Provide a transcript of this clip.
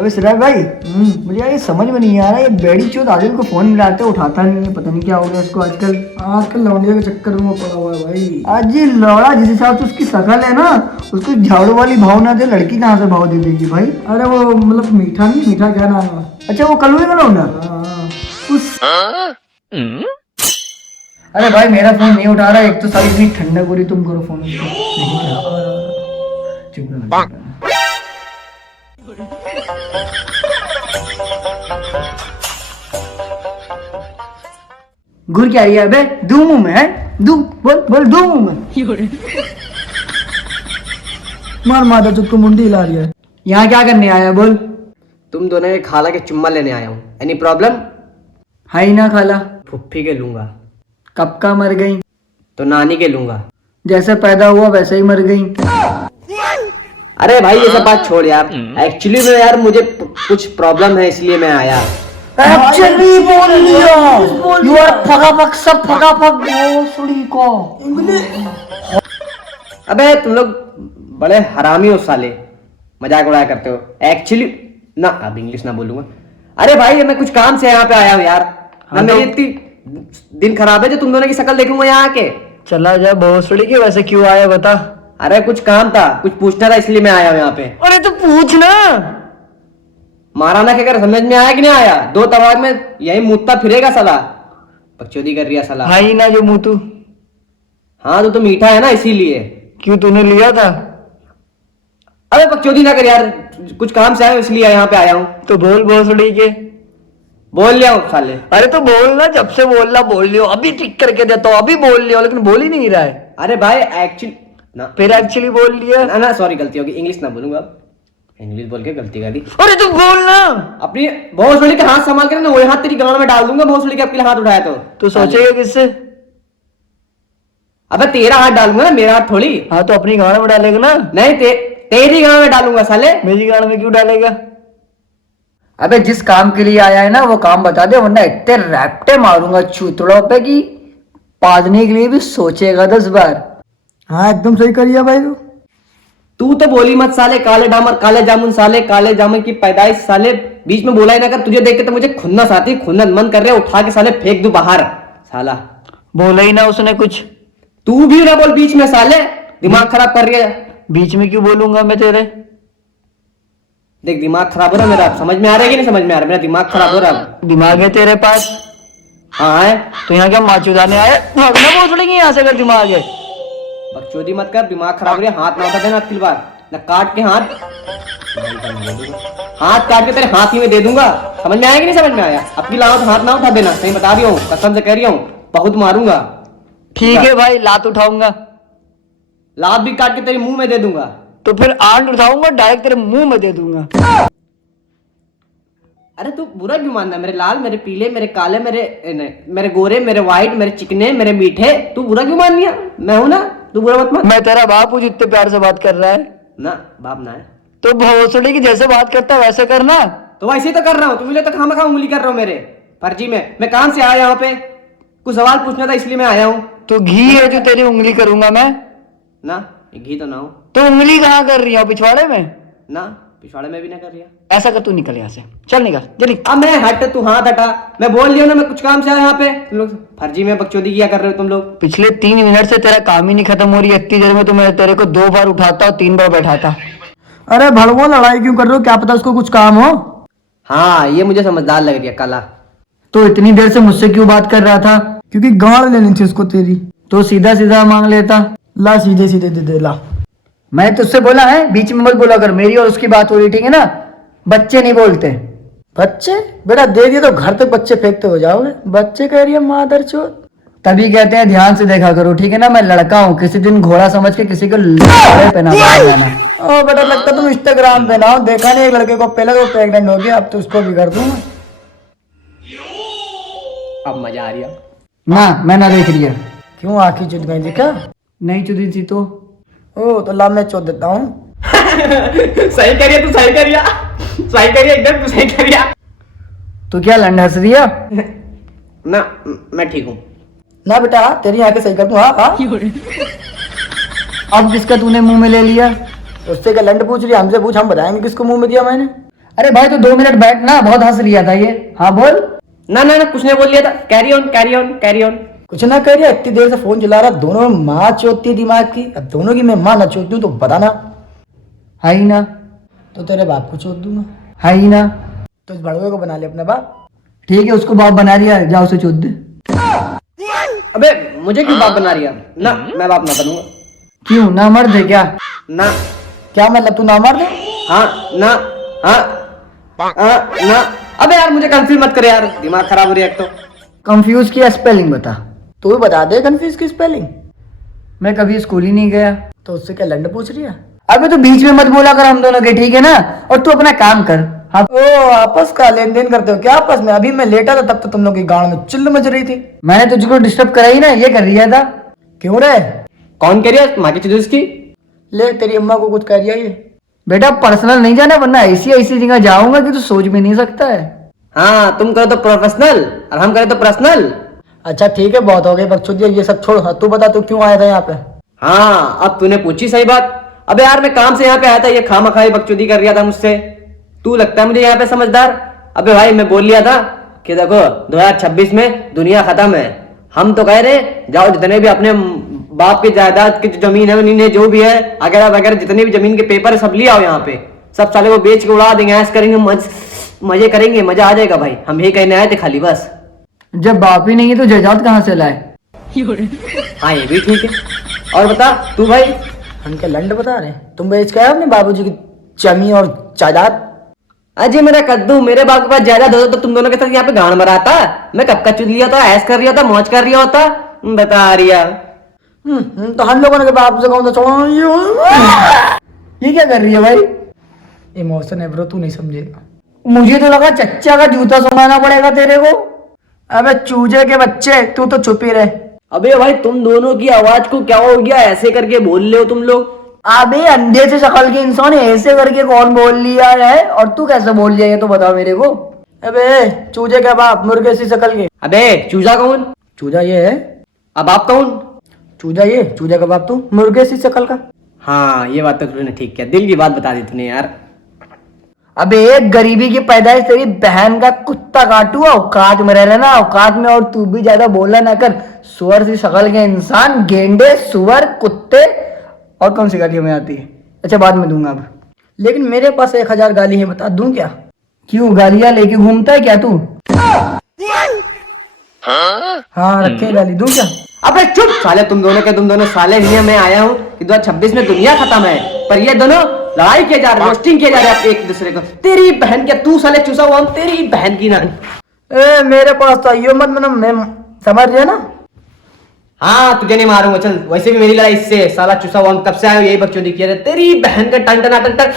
अबे सिराज भाई, मुझे यार ये समझ में नहीं आ रहा, ये बेड़ी चोद आदिल को फोन मिलाते उठाता नहीं है, पता नहीं क्या हो गया इसको आजकल। आजकल लौंडिया के चक्कर में पड़ा हुआ है भाई। आज ये लौड़ा जिस हिसाब से उसकी शकल है ना, उसको झाड़ू वाली भाव ना दे, लड़की कहाँ से भाव दे देगी भाई। अरे वो मतलब मीठा नहीं, मीठा क्या नाम है? अच्छा वो कलुए का लौंडा उस। अरे भाई मेरा फोन नहीं उठा रहा, एक तो सारी इतनी ठंडक हो रही, तुम करो फोन। चुप रहो। घुर क्या रही है अबे? दू मुंह में है, दू बोल बोल, दू मुंह में। मार माता चुप को मुंडी हिला रही है। यहाँ क्या करने आया बोल? तुम दोनों के खाला के चुम्मा लेने आया हूँ। Any problem? है ही ना खाला। फुफ्फी के लूंगा। कब का मर गई? तो नानी के लूंगा। जैसे पैदा हुआ वैसे ही मर गई। अरे भाई ये सब बात छोड़ यार, एक्चुअली में यार मुझे कुछ प्रॉब्लम है इसलिए मैं आया। एक्चुअली बोल लिया, यू आर फकाफक, सब फकाफक भोसड़ी को। अबे तुम लोग बड़े हरामी हो साले, मजाक उड़ाया करते हो। एक्चुअली ना, अब इंग्लिश ना बोलूंगा। अरे भाई मैं कुछ काम से यहाँ पे आया हूँ यार। ना मेरी इतनी दिन खराब है जो तुम दोनों की शक्ल देखूंगा यहाँ आके। चला जा भोसड़ी के, वैसे क्यों आया बता? अरे कुछ काम था, कुछ पूछना था, इसलिए मैं आया हूँ यहाँ पे। अरे तो पूछ ना। महाराणा के घर समझ में आया कि नहीं आया? दो तबाक में यही मुद्दा फिरेगा साला। बकचोदी कर रिया साला। भाई ना जो मुतू। हाँ तो मीठा है ना इसीलिए। क्यों तूने लिया था? अबे बकचोदी ना कर यार, कुछ काम से आया हूँ इसलिए यहाँ पे आया हूँ। तो बोल भोसड़ी के। बोल लिया हूँ साले। अरे तो बोलना, जब से बोलना बोल लियो, अभी टिक करके देता हूँ, अभी बोल लियो, लेकिन बोल ही नहीं रहा है। अरे भाई एक्चुअली ना, फिर एक्चुअली बोल लिया ना ना, सॉरी गलती होगी, इंग्लिश ना बोलूंगा अब। इंग्लिश बोल के गलती कर दी। अरे तो बोलना। अपनी भोसड़ी के हाथ संभाल कर ना, वही हाथ तेरी गांड में डाल दूंगा। भोसड़ी के आपके हाथ उठाया तो सोचेगा किससे? अबे तेरा हाथ डालूंगा ना, मेरा हाथ थोड़ी। हाँ तो अपनी गाड़ में डालेगा ना। नहीं तेरी गांड में डालूंगा साले। मेरी गाड़ में क्यों डालेगा? अबे जिस काम के लिए आया है ना वो काम बता दे, वरना इतने रैप्टे मारूंगा चूतड़ों पे कि पादने के लिए भी सोचेगा 10 बार। हाँ एकदम सही करिए भाई। तू तो बोली मत साले, काले डामर काले जामुन साले, काले जामुन की पैदाइश साले। बीच में बोला ही ना कर, तुझे देख के तो मुझे खुन्नस आती, खुन्नस मन कर रहा है उठा के साले फेंक दूं बाहर साला। बोला ही ना उसने कुछ। तू भी ना बोल बीच में साले, दिमाग खराब कर रही है। बीच में क्यों बोलूंगा मैं तेरे? देख दिमाग खराब हो रहा है मेरा, समझ में आ रहा है कि नहीं समझ में आ रहा है? मेरा दिमाग खराब हो रहा है। दिमाग है तेरे पास? हाँ है। तो यहाँ क्या माचुदाने आए? भागना भोसड़ी यहाँ से, अगर दिमाग है। बकचोदी मत कर, दिमाग खराब हो रही है। हाथ ना उठा देना अगली बार, ना काट के हाथ काट के तेरे हाथ ही में दे दूंगा। समझ में आया कि नहीं समझ में आया? अपनी लात हाथ ना उठा देना, सही बता रही हूँ, कसम से कह रही हूँ, बहुत मारूंगा। ठीक है भाई, लात उठाऊंगा। लात भी काट के तेरे मुंह में दे दूंगा। तो फिर आंट उठाऊंगा, डायरेक्ट तेरे मुंह में दे दूंगा। अरे तू बुरा क्यों मानना? मेरे लाल, मेरे पीले, मेरे काले, मेरे गोरे, मेरे व्हाइट, मेरे चिकने, मेरे मीठे, तू बुरा क्यों मान लिया? मैं हूं ना, तू बुरा मत मान। मैं तेरा बाप हूँ, जितने प्यार से बात कर रहा है ना। बाप ना है तो भोसड़ी की जैसे बात करता है वैसे करना। तो वैसे ही तो कर रहा हूँ। तुम मुझे तो खामखा उंगली कर रहा हूँ मेरे फर्जी में। मैं काम से आया यहाँ पे, कुछ सवाल पूछना था इसलिए मैं आया हूँ। तो घी है जो तेरी उंगली करूंगा मैं? ना घी तो ना हो। तो उंगली कहाँ कर रही है? पिछवाड़े में? ना पिछवाड़े में भी ना कर रिया। ऐसा कर, तू निकल यहाँ से, चल निकल जल्दी। अब मैं हट, तू हाथ हटा। मैं बोल लिया ना, मैं कुछ काम से आया यहाँ पे। तुम लोग फर्जी में बकचोदी किया कर रहे हो तुम लोग। पिछले 3 मिनट से तेरा काम ही नहीं खत्म हो रही है। इतनी देर में तो मैं तेरे को 2 बार उठाता और 3 बार बैठाता। अरे भड़वो लड़ाई क्यों कर रहे हो? क्या पता उसको कुछ काम हो। हाँ ये मुझे समझदार लग रही है काला। तो इतनी देर से मुझसे क्यों बात कर रहा था? क्योंकि गाड़ लेनी थी उसको तेरी। तो सीधा सीधा मांग लेता। ला सीधे सीधे दे दे ला। मैं तुझसे बोला है, बीच में मत बोला कर, मेरी और उसकी बात हो रही, ठीक है ना? बच्चे नहीं बोलते। बच्चे? बेटा दे दिए तो घर तक बच्चे फेंकते हो जाओगे। बच्चे कह रही है मादर चोद। तभी कहते हैं ध्यान से देखा करो, ठीक है ना? मैं लड़का हूँ, किसी दिन घोड़ा समझ के किसी को पहना जाना। ओ बेटा लगता तुम इंस्टाग्राम पे ना हो। देखा नहीं एक लड़के को, पहले तो प्रेग्नेंट हो गया, अब तो उसको भी कर दूंगा। अब मजा आ रही है ना, मैं ना देख रही है। क्यों आँखी चुद गई थी क्या? नहीं चुदी थी तो। ओ तो ला मैं चोद देता हूँ। सही करिए तू, सही करिया, सही करिए एकदम, तू सही करिया। तो क्या लंड हंस रही है? ना मैं ठीक हूँ। ना बेटा तेरी आंखें सही कर दूं। हाँ हाँ। अब किसका तूने मुंह में ले लिया? उससे क्या लंड पूछ रही है? हमसे पूछ, हम बताएंगे किसको मुंह में दिया मैंने। अरे भाई तो 2 मिनट बैठ ना, बहुत हंस लिया था ये। हाँ बोल। ना ना ना, कुछ नहीं बोल लिया था। Carry on carry on carry on. कुछ ना करिए, इतनी देर से फोन चला रहा, दोनों में माँ चोती है दिमाग की। अब दोनों की मैं माँ ना चोती हूँ तो बताना। है ही ना। तो तेरे बाप को चोत दूंगा। है ही ना। तो इस बड़वे को बना ले अपना बाप। ठीक है, उसको बाप बना दिया, जाओ उसे चोद दे। अबे मुझे क्यों बाप बना रही है? ना, मैं बाप ना बनूंगा। क्यों, ना मर्द है क्या? ना। क्या मतलब, तू ना मार दे? हाँ ना। हाँ ना। अबे यार मुझे कंफ्यूज मत करे यार, दिमाग खराब हो रही है एक तो। कंफ्यूज किया, स्पेलिंग बता। तू ही बता दे कंफ्यूज की स्पेलिंग। मैं कभी स्कूल ही नहीं गया। तो उससे क्या लंड पूछ रही है? अबे तो बीच में मत बोला कर हम दोनों के, ठीक है ना? और तू अपना काम कर। हाँ। ओ आपस का लेन देन करते हो क्या आपस में? अभी मैं लेटा था तब तो तुम लोग की गांड में चिल्ल मच रही थी। मैंने तुझको डिस्टर्ब करा ही ना, ये कर रिया था। क्यों रे? कौन कह रही है माँ की चीज उसकी? ले तेरी अम्मा को कुछ कह रही है ये? बेटा पर्सनल नहीं जाना, वरना ऐसी ऐसी जगह जाऊंगा कि तू सोच भी नहीं सकता है। हाँ, तुम करो तो प्रोफेशनल और हम करें तो पर्सनल। अच्छा ठीक है, बहुत हो गई बकचोदी, ये सब छोड़। हाँ, तू बता तू क्यों आया था यहाँ पे? हाँ, अब तूने पूछी सही बात। अबे यार मैं काम से यहाँ पे आया था, ये खामखाई बकचोदी कर रहा था मुझसे। तू लगता है मुझे यहाँ पे समझदार। अबे भाई मैं बोल लिया था कि देखो 2026 में दुनिया खत्म है। हम तो कह रहे जाओ जितने भी अपने बाप की जायदाद की जो जमीन है उन्हें जो भी है वगैरह वगैरह जितने भी जमीन के पेपर है सब ले आओ यहाँ पे। सब साले वो बेच के उड़ा देंगे, ऐश करेंगे, मजे करेंगे, मजा आ जाएगा भाई। हम यही कहने आए थे खाली बस। जब बाप ही नहीं है तो जायदाद कहाँ से लाए? हाँ ये भी ठीक है। और बता तू भाई। हम क्या लंड बता रहे हैं? तुम बेच के आए अपने बाबूजी की जमीन और जायदाद? अजय मेरा कद्दू, मेरे बाप के पास जायदाद होता तो तुम दोनों के साथ यहाँ पे गांड मराता। मैं कब का चुद लिया था, ऐश कर रहा था, मौज कर रहा होता। बता रिया। तो हम लोगों ने बाप से कहूँ तो छोड़ो। ये क्या कर रही है भाई? इमोशन है ब्रो, तू नहीं समझेगा। मुझे तो लगा चच्चा का जूता सुनाना पड़ेगा तेरे को। अबे चूजे के बच्चे, तू तो चुप ही रहे। अबे भाई तुम दोनों की आवाज को क्या हो गया, ऐसे करके बोल रहे हो तुम लोग? अबे अंधे से शक्ल के इंसान ऐसे करके कौन बोल लिया है, और तू कैसे बोल लिया ये तो बता मेरे को। अबे चूजे का बाप, मुर्गे सी शकल के। अबे चूजा कौन? चूजा ये है। अब आप कौन? चूजा ये, चूजा का बाप तू, मुर्गे सी शकल का। हाँ ये बात तो तूने ठीक किया, दिल की बात बता दी तूने यार। अबे एक गरीबी की पैदाइश तेरी बहन का कुत्ता काटू, औकात में रह लेना, औकात में। और तू भी ज्यादा बोला ना कर, सुअर सी शक्ल के इंसान, गेंडे, सुअर, कुत्ते। और कौन सी गालियां में आती है? अच्छा बाद में दूंगा अब। लेकिन मेरे पास 1000 गाली है, बता दूं क्या? क्यों गालियां लेके घूमता है क्या तू? हाँ रखे गाली, दूं क्या? अबे चुप साले, तुम दोनों साले नहीं। मैं आया हूँ कि 2026 में दुनिया खत्म है, पर ये दोनों लड़ाई किए जा रहे, रोस्टिंग किए जा रहे एक दूसरे को। तेरी बहन के, तू साले चूसा हुआ, तेरी बहन की ना। ए मेरे पास तो यो मत, मतलब मैं समझ रहे ना। हाँ तुझे नहीं मारूंगा, चल। वैसे भी मेरी लड़ाई इससे, साला चूसा हुआ कब से आया, यही बकचोदी किया तेरी बहन का टन टन टन टन।